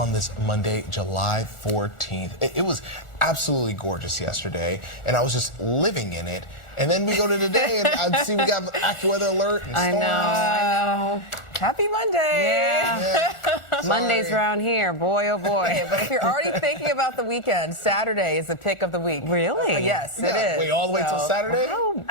on this Monday, July 14th. It was absolutely gorgeous yesterday, and I was just living in it. And then we go to today, and I see we got AccuWeather alert and storms. I know. Happy Monday. Yeah. Mondays around here, boy, oh boy. But if you're already thinking about the weekend, Saturday is the pick of the week. Really? Yes, it is. Wait, all the way till Saturday? No,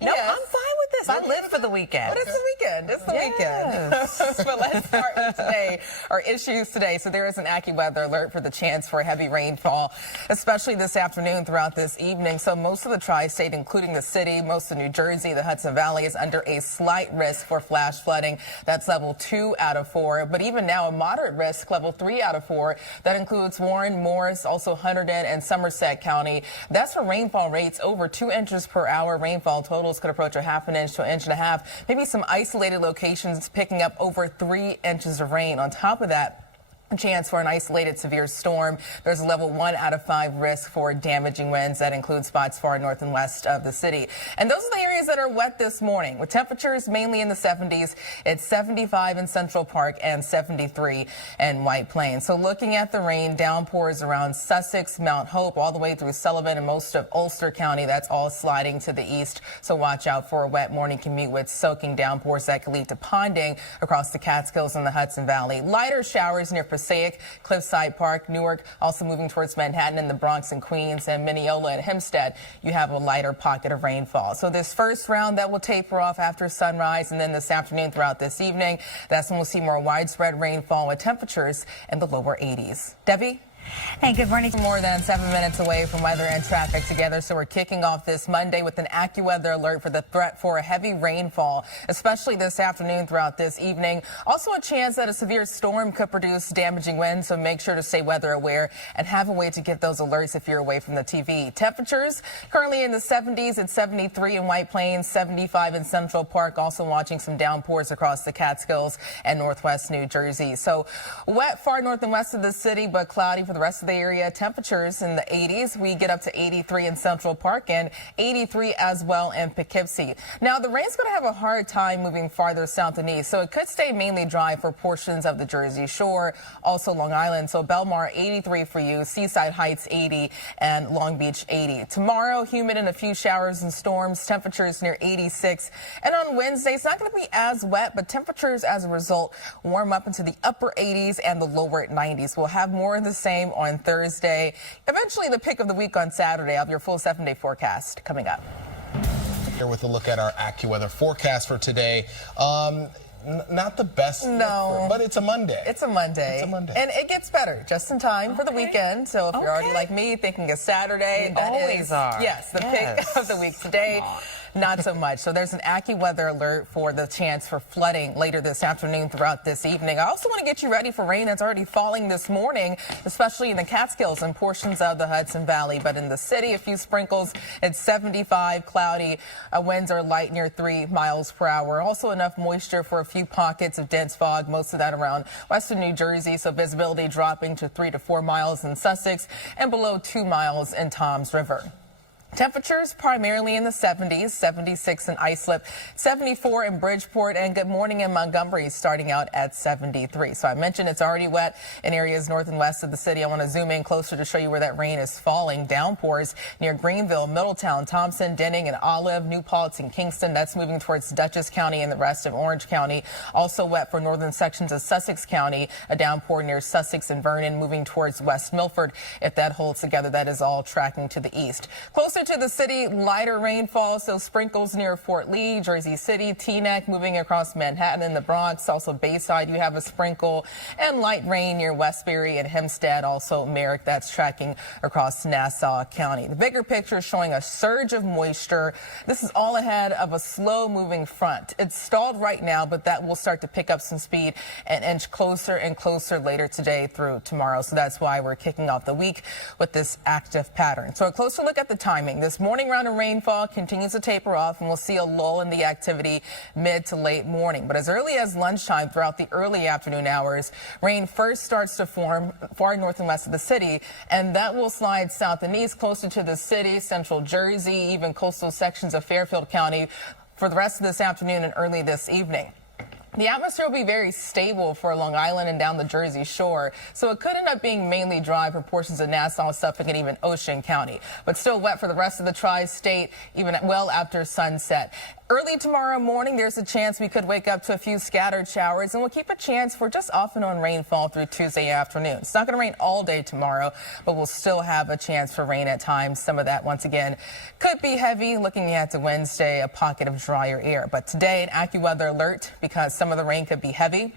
Yes. I'm fine with this. I live for the weekend. But it's the weekend. It's the Yes. weekend. But let's start with today, our issues today. So there is an AccuWeather alert for the chance for heavy rainfall, especially this afternoon throughout this evening. So most of the tri-state, including the city, most of New Jersey, the Hudson Valley, is under a slight risk for flash flooding. That's level 2 out of 4. But even now, a moderate risk, level 3 out of 4. That includes Warren, Morris, also Hunterdon, and Somerset County. That's for rainfall rates over 2 inches per hour. Rainfall totals could approach a ½ inch to 1.5 inches. Maybe some isolated locations picking up over 3 inches of rain. On top of that, a chance for an isolated severe storm. There's a level 1 out of 5 risk for damaging winds. That includes spots far north and west of the city. And those are the areas that are wet this morning, with temperatures mainly in the 70s. It's 75 in Central Park and 73 in White Plains. So looking at the rain, downpours around Sussex, Mount Hope, all the way through Sullivan and most of Ulster County. That's all sliding to the east. So watch out for a wet morning commute with soaking downpours that could lead to ponding across the Catskills and the Hudson Valley. Lighter showers near Passaic, Cliffside Park, Newark, also moving towards Manhattan and the Bronx and Queens, and Mineola and Hempstead. You have a lighter pocket of rainfall. So this first round, that will taper off after sunrise, and then this afternoon throughout this evening, that's when we'll see more widespread rainfall with temperatures in the lower 80s. Debbie? Hey, good morning. More than 7 minutes away from weather and traffic together, so we're kicking off this Monday with an AccuWeather alert for the threat for a heavy rainfall, especially this afternoon throughout this evening. Also a chance that a severe storm could produce damaging winds, so make sure to stay weather aware and have a way to get those alerts if you're away from the TV. Temperatures currently in the 70s at 73 in White Plains, 75 in Central Park, also watching some downpours across the Catskills and northwest New Jersey. So wet far north and west of the city, but cloudy for the rest of the area. Temperatures in the 80s. We get up to 83 in Central Park and 83 as well in Poughkeepsie. Now, the rain's going to have a hard time moving farther south and east, so it could stay mainly dry for portions of the Jersey Shore, also Long Island. So Belmar, 83 for you, Seaside Heights, 80, and Long Beach, 80. Tomorrow, humid and a few showers and storms, temperatures near 86. And on Wednesday, it's not going to be as wet, but temperatures as a result warm up into the upper 80s and the lower 90s. We'll have more of the same on Thursday. Eventually the pick of the week on Saturday. I'll have your full 7-day forecast coming up. Here with a look at our AccuWeather forecast for today. Not the best, No, but it's a Monday. It's a Monday. It's a Monday. And it gets better just in time for the weekend. So if you're already like me thinking of Saturday, that always is, are. yes, the pick of the week today. Not so much. So there's an AccuWeather alert for the chance for flooding later this afternoon throughout this evening. I also want to get you ready for rain that's already falling this morning, especially in the Catskills and portions of the Hudson Valley. But in the city, a few sprinkles. It's 75, cloudy. Winds are light near 3 miles per hour. Also enough moisture for a few pockets of dense fog, most of that around western New Jersey. So visibility dropping to 3 to 4 miles in Sussex and below 2 miles in Toms River. Temperatures primarily in the 70s, 76 in Islip, 74 in Bridgeport, and good morning in Montgomery starting out at 73. So I mentioned it's already wet in areas north and west of the city. I want to zoom in closer to show you where that rain is falling. Downpours near Greenville, Middletown, Thompson, Denning, and Olive, New Paltz, and Kingston. That's moving towards Dutchess County and the rest of Orange County. Also wet for northern sections of Sussex County. A downpour near Sussex and Vernon moving towards West Milford. If that holds together, that is all tracking to the east. Closer to the city, lighter rainfall, so sprinkles near Fort Lee, Jersey City, Teaneck, moving across Manhattan and the Bronx. Also Bayside, you have a sprinkle, and light rain near Westbury and Hempstead. Also Merrick, that's tracking across Nassau County. The bigger picture is showing a surge of moisture. This is all ahead of a slow-moving front. It's stalled right now, but that will start to pick up some speed and inch closer and closer later today through tomorrow. So that's why we're kicking off the week with this active pattern. So a closer look at the timing. This morning round of rainfall continues to taper off, and we'll see a lull in the activity mid to late morning. But as early as lunchtime throughout the early afternoon hours, rain first starts to form far north and west of the city, and that will slide south and east closer to the city, central Jersey, even coastal sections of Fairfield County for the rest of this afternoon and early this evening. The atmosphere will be very stable for Long Island and down the Jersey Shore, so it could end up being mainly dry for portions of Nassau, Suffolk, and even Ocean County, but still wet for the rest of the tri-state, even well after sunset. Early tomorrow morning, there's a chance we could wake up to a few scattered showers, and we'll keep a chance for just off and on rainfall through Tuesday afternoon. It's not going to rain all day tomorrow, but we'll still have a chance for rain at times. Some of that, once again, could be heavy. Looking at to Wednesday, a pocket of drier air. But today, an AccuWeather alert because some of the rain could be heavy.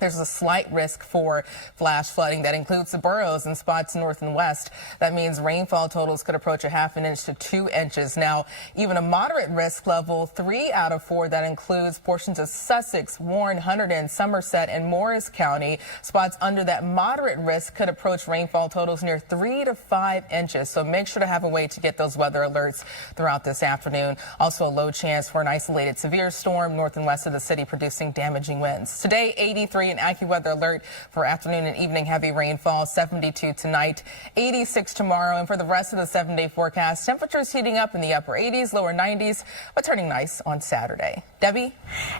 There's a slight risk for flash flooding that includes the boroughs and spots north and west. That means rainfall totals could approach a ½ inch to 2 inches. Now, even a moderate risk level 3 out of 4 that includes portions of Sussex, Warren, Hunterdon, Somerset, and Morris County. Spots under that moderate risk could approach rainfall totals near 3 to 5 inches. So make sure to have a way to get those weather alerts throughout this afternoon. Also a low chance for an isolated severe storm north and west of the city producing damaging winds. Today, 83. An AccuWeather alert for afternoon and evening heavy rainfall, 72 tonight, 86 tomorrow, and for the rest of the 7-day forecast, temperatures heating up in the upper 80s, lower 90s, but turning nice on Saturday. Debbie?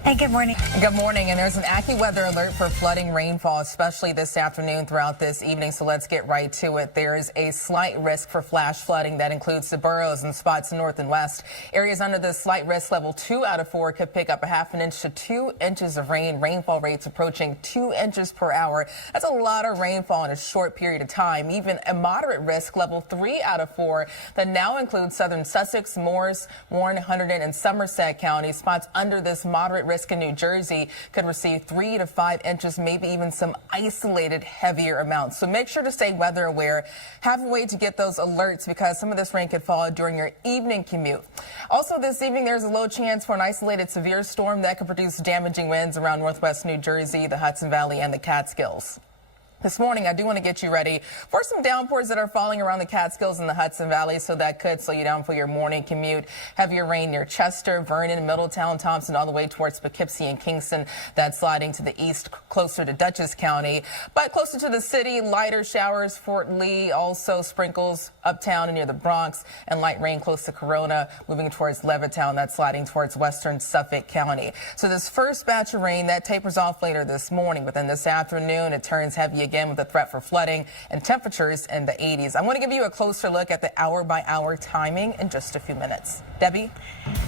Hey, good morning. Good morning, and there's an AccuWeather alert for flooding rainfall, especially this afternoon throughout this evening, so let's get right to it. There is a slight risk for flash flooding that includes the boroughs and spots north and west. Areas under the slight risk level 2 out of 4 could pick up a ½ inch to 2 inches of rain. Rainfall rates approaching 2 inches per hour. That's a lot of rainfall in a short period of time. Even a moderate risk level 3 out of 4 that now includes southern Sussex, Morris, Warren, Hunterdon, and Somerset counties. Spots under this moderate risk in New Jersey could receive 3 to 5 inches, maybe even some isolated heavier amounts. So make sure to stay weather aware. Have a way to get those alerts because some of this rain could fall during your evening commute. Also this evening, there's a low chance for an isolated severe storm that could produce damaging winds around northwest New Jersey, the Hudson Valley, and the Catskills. This morning, I do want to get you ready for some downpours that are falling around the Catskills and the Hudson Valley, so that could slow you down for your morning commute. Heavier rain near Chester, Vernon, Middletown, Thompson, all the way towards Poughkeepsie and Kingston. That's sliding to the east, closer to Dutchess County. But closer to the city, lighter showers, Fort Lee, also sprinkles uptown and near the Bronx, and light rain close to Corona, moving towards Levittown. That's sliding towards western Suffolk County. So this first batch of rain, that tapers off later this morning, but then this afternoon, it turns heavy again with a threat for flooding and temperatures in the 80s. I want to give you a closer look at the hour-by-hour timing in just a few minutes. Debbie?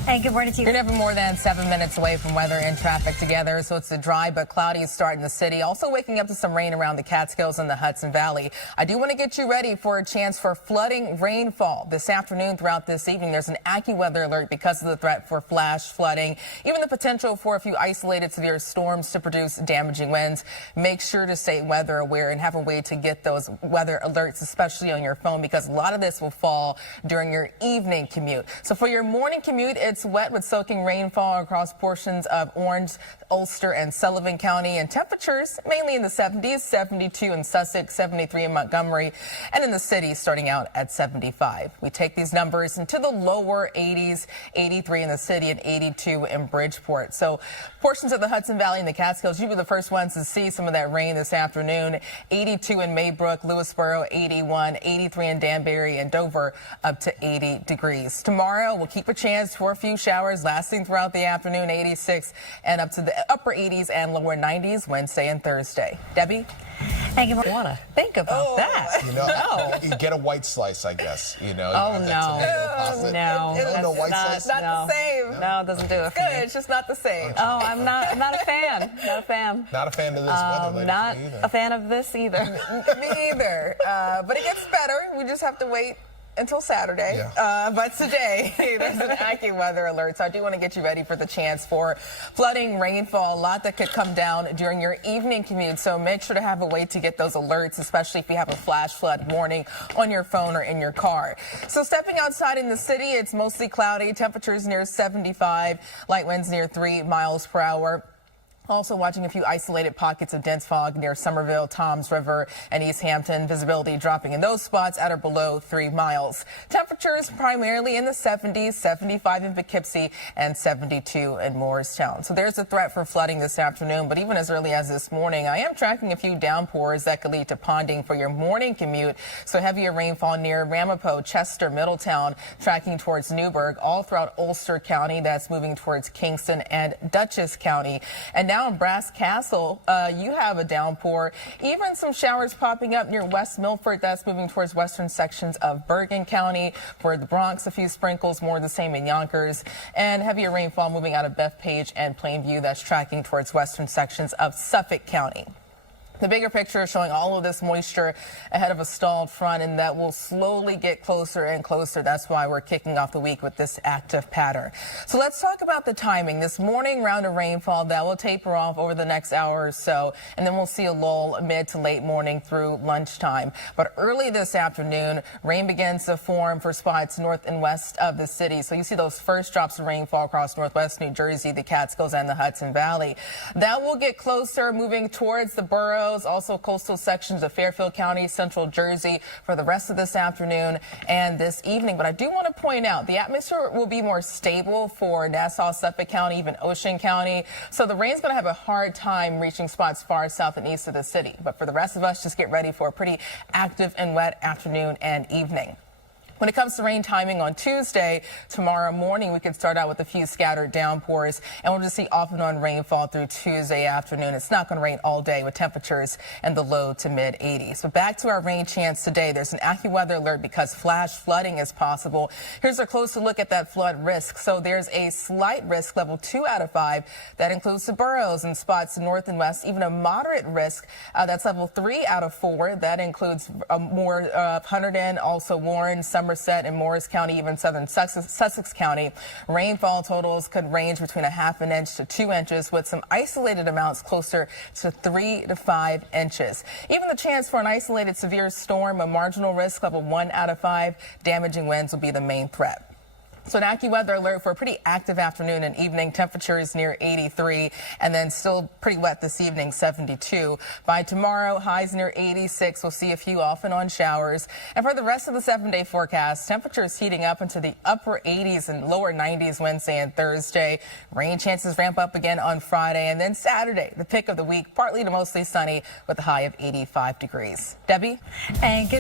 Hey, good morning to you. You're never more than 7 minutes away from weather and traffic together, so it's a dry but cloudy start in the city. Also waking up to some rain around the Catskills and the Hudson Valley. I do want to get you ready for a chance for flooding rainfall this afternoon throughout this evening. There's an AccuWeather alert because of the threat for flash flooding, even the potential for a few isolated severe storms to produce damaging winds. Make sure to stay weather aware and have a way to get those weather alerts, especially on your phone, because a lot of this will fall during your evening commute. So for your morning commute, it's wet with soaking rainfall across portions of Orange, Ulster, and Sullivan County, and temperatures mainly in the 70s, 72 in Sussex, 73 in Montgomery, and in the city starting out at 75. We take these numbers into the lower 80s, 83 in the city and 82 in Bridgeport. So portions of the Hudson Valley and the Catskills, you'll be the first ones to see some of that rain this afternoon. 82 in Maybrook, Lewisboro, 81, 83 in Danbury, and Dover up to 80 degrees. Tomorrow, we'll keep a chance for a few showers lasting throughout the afternoon, 86 and up to the upper 80s and lower 90s Wednesday and Thursday. Debbie? Hey, good morning. Want to think about that? You know, you get a white slice, I guess. You know. Oh, you have that tomato pasta. no. No white not, slice. Not the same. No, it doesn't do it for Good, me. it's just not the same. Oh, I'm not a fan. Not a fan. Not a fan of this weather later Not either. a fan of this either. Me either. But it gets better. We just have to wait until Saturday. Yeah. But today, there's an AccuWeather alert, so I do want to get you ready for the chance for flooding, rainfall, a lot that could come down during your evening commute. So make sure to have a way to get those alerts, especially if you have a flash flood warning on your phone or in your car. So stepping outside in the city, it's mostly cloudy, temperatures near 75, light winds near 3 miles per hour. Also watching a few isolated pockets of dense fog near Somerville, Toms River, and East Hampton. Visibility dropping in those spots at or below 3 miles. Temperatures primarily in the 70s, 75 in Poughkeepsie, and 72 in Morristown. So there's a threat for flooding this afternoon, but even as early as this morning, I am tracking a few downpours that could lead to ponding for your morning commute. So heavier rainfall near Ramapo, Chester, Middletown, tracking towards Newburgh, all throughout Ulster County. That's moving towards Kingston and Dutchess County. And now down Brass Castle, you have a downpour. Even some showers popping up near West Milford. That's moving towards western sections of Bergen County. For the Bronx, a few sprinkles, more the same in Yonkers. And heavier rainfall moving out of Bethpage and Plainview. That's tracking towards western sections of Suffolk County. The bigger picture is showing all of this moisture ahead of a stalled front, and that will slowly get closer and closer. That's why we're kicking off the week with this active pattern. So let's talk about the timing. This morning round of rainfall that will taper off over the next hour or so, and then we'll see a lull mid to late morning through lunchtime. But early this afternoon, rain begins to form for spots north and west of the city. So you see those first drops of rainfall across northwest New Jersey, the Catskills, and the Hudson Valley. That will get closer, moving towards the boroughs, also coastal sections of Fairfield County, central Jersey for the rest of this afternoon and this evening. But I do want to point out the atmosphere will be more stable for Nassau, Suffolk County, even Ocean County. So the rain's going to have a hard time reaching spots far south and east of the city. But for the rest of us, just get ready for a pretty active and wet afternoon and evening. When it comes to rain timing on Tuesday, tomorrow morning, we can start out with a few scattered downpours, and we'll just see off and on rainfall through Tuesday afternoon. It's not going to rain all day with temperatures in the low to mid 80s. But back to our rain chance today. There's an AccuWeather alert because flash flooding is possible. Here's a closer look at that flood risk. So there's a slight risk, level 2 out of 5. That includes the boroughs and spots north and west, even a moderate risk. That's level 3 out of 4. That includes more Hunterdon, also Warren, Somerset, and Morris County, even southern Sussex County. Rainfall totals could range between a half an inch to 2 inches, with some isolated amounts closer to 3 to 5 inches. Even the chance for an isolated severe storm, a marginal risk level 1 out of 5. Damaging winds will be the main threat. So an AccuWeather alert for a pretty active afternoon and evening. Temperatures near 83, and then still pretty wet this evening, 72. By tomorrow, highs near 86. We'll see a few off and on showers. And for the rest of the 7-day forecast, temperatures heating up into the upper 80s and lower 90s Wednesday and Thursday. Rain chances ramp up again on Friday, and then Saturday, the pick of the week, partly to mostly sunny with a high of 85 degrees. Debbie? And good